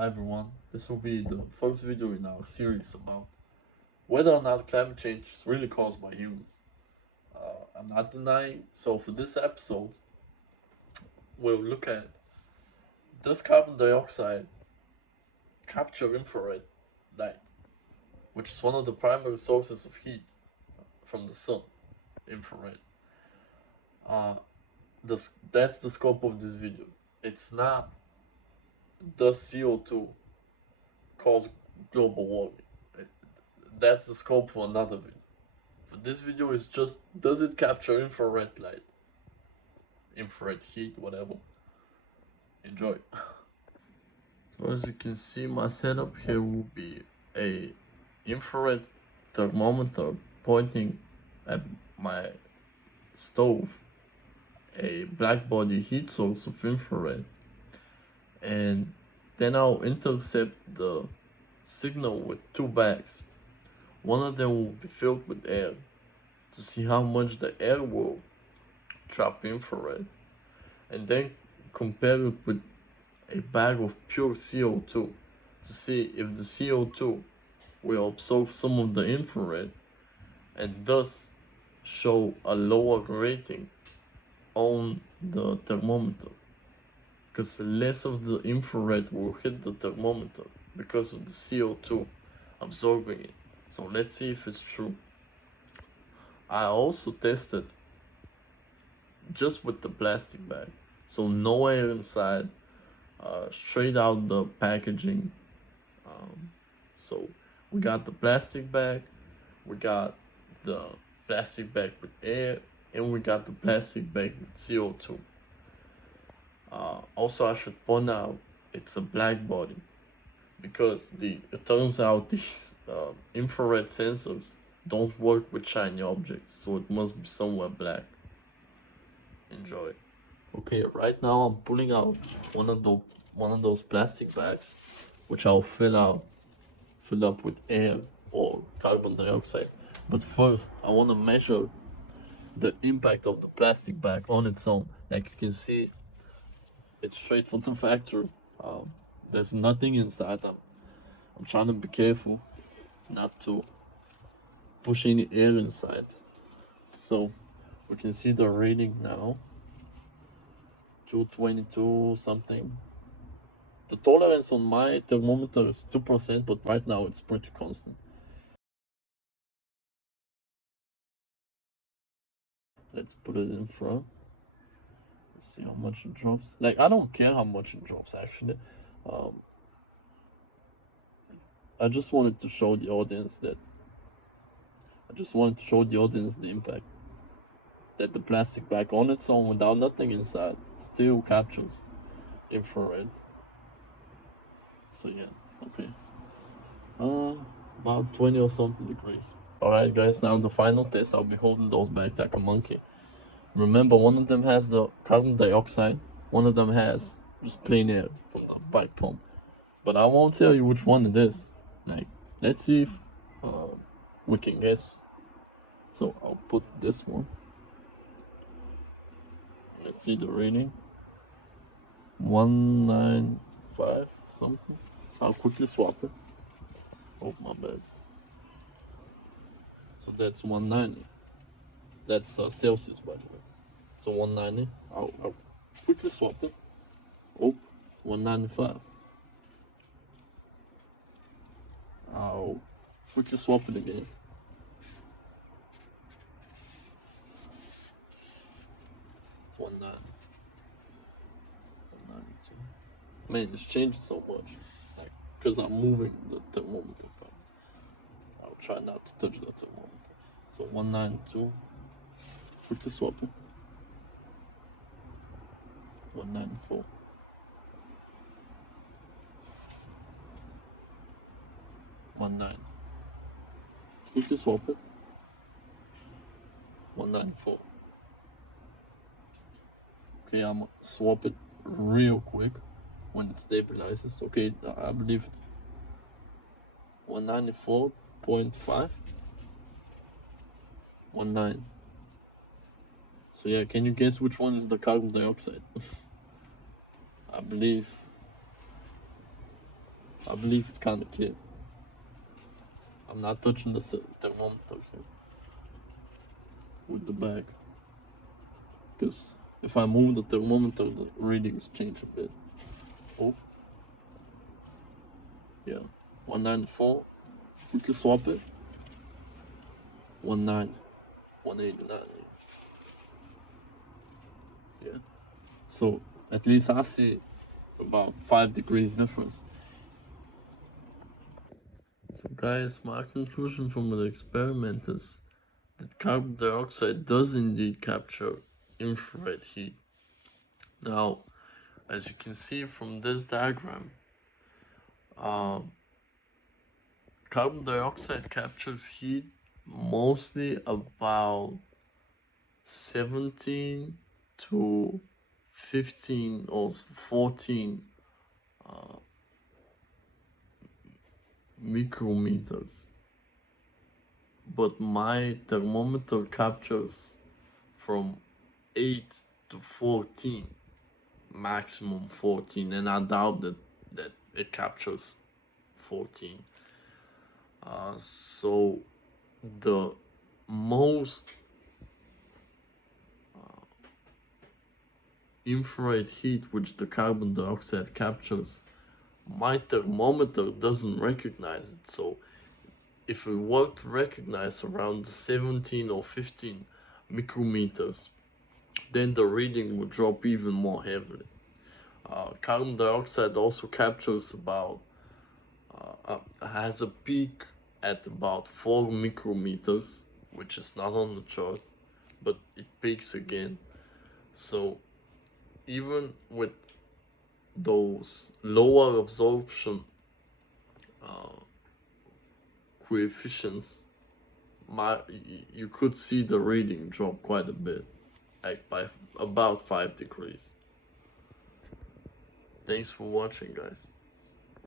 Hi everyone, this will be the first video in our series about whether or not climate change is really caused by humans. I'm not denying, so for this episode, we'll look at, does carbon dioxide capture infrared light, which is one of the primary sources of heat from the sun, infrared. Uh, that's the scope of this video. It's not, does CO2 cause global warming? That's the scope for another video. But this video is just, does it capture infrared light? Infrared heat, whatever. Enjoy. So as you can see, my setup here will be a infrared thermometer pointing at my stove, a black body heat source of infrared, and then I'll intercept the signal with two bags. One of them will be filled with air to see how much the air will trap infrared, and then compare it with a bag of pure CO2 to see if the CO2 will absorb some of the infrared and thus show a lower rating on the thermometer, because less of the infrared will hit the thermometer because of the CO2 absorbing it. So let's see if it's true. I also tested just with the plastic bag, so no air inside, straight out the packaging. So we got the plastic bag, we got the plastic bag with air, and we got the plastic bag with CO2. Also, I should point out it's a black body because it turns out these infrared sensors don't work with shiny objects, so it must be somewhere black. Enjoy. Okay, right now I'm pulling out one of those plastic bags, which I'll fill up with air or carbon dioxide. But first, I want to measure the impact of the plastic bag on its own. Like you can see, it's straight from the factory. There's nothing inside. I'm trying to be careful not to push any air inside. So we can see the reading now. 222 something. The tolerance on my thermometer is 2%, but right now it's pretty constant. Let's put it in front. Let's see how much it drops. Like, I don't care how much it drops actually. I just wanted to show the audience the impact that the plastic bag on its own without nothing inside still captures infrared. So yeah, okay. About 20 or something degrees. Alright guys, now the final test. I'll be holding those bags like a monkey. Remember, one of them has the carbon dioxide, one of them has just plain air from the bike pump. But I won't tell you which one it is. Like, let's see if we can guess. So I'll put this one. Let's see the rating. 195 something. I'll quickly swap it. Oh, my bad. So that's 190. That's Celsius, by the way. So 190. I'll quickly swap it. Oh, 195. I'll quickly swap it again. One 192. Man, it's changing so much. Like, because I'm moving the thermometer. I'll try not to touch the thermometer. So 192. Quickly swap it. 194. 19. Quickly swap it. 194. Okay, I'm gonna swap it real quick when it stabilizes. Okay, I believe it. 194.5. 19. So yeah, can you guess which one is the carbon dioxide? I believe I believe it's kind of clear. I'm not touching the thermometer here with the bag, because if I move the thermometer, the readings change a bit. Oh, yeah, 194. Quickly swap it. 190, 189. Yeah. So at least I see about 5 degrees difference. So guys, my conclusion from the experiment is that carbon dioxide does indeed capture infrared heat. Now, as you can see from this diagram, uh, carbon dioxide captures heat mostly about 17 to 15 or 14 uh, micrometers, but my thermometer captures from 8 to 14, maximum 14, and I doubt that it captures 14. So the most infrared heat which the carbon dioxide captures, my thermometer doesn't recognize it. So if we were to recognize around 17 or 15 micrometers, then the reading would drop even more heavily. Carbon dioxide also captures about, has a peak at about 4 micrometers, which is not on the chart, but it peaks again. So even with those lower absorption uh, coefficients, you could see the reading drop quite a bit, like by about 5 degrees. Thanks for watching, guys.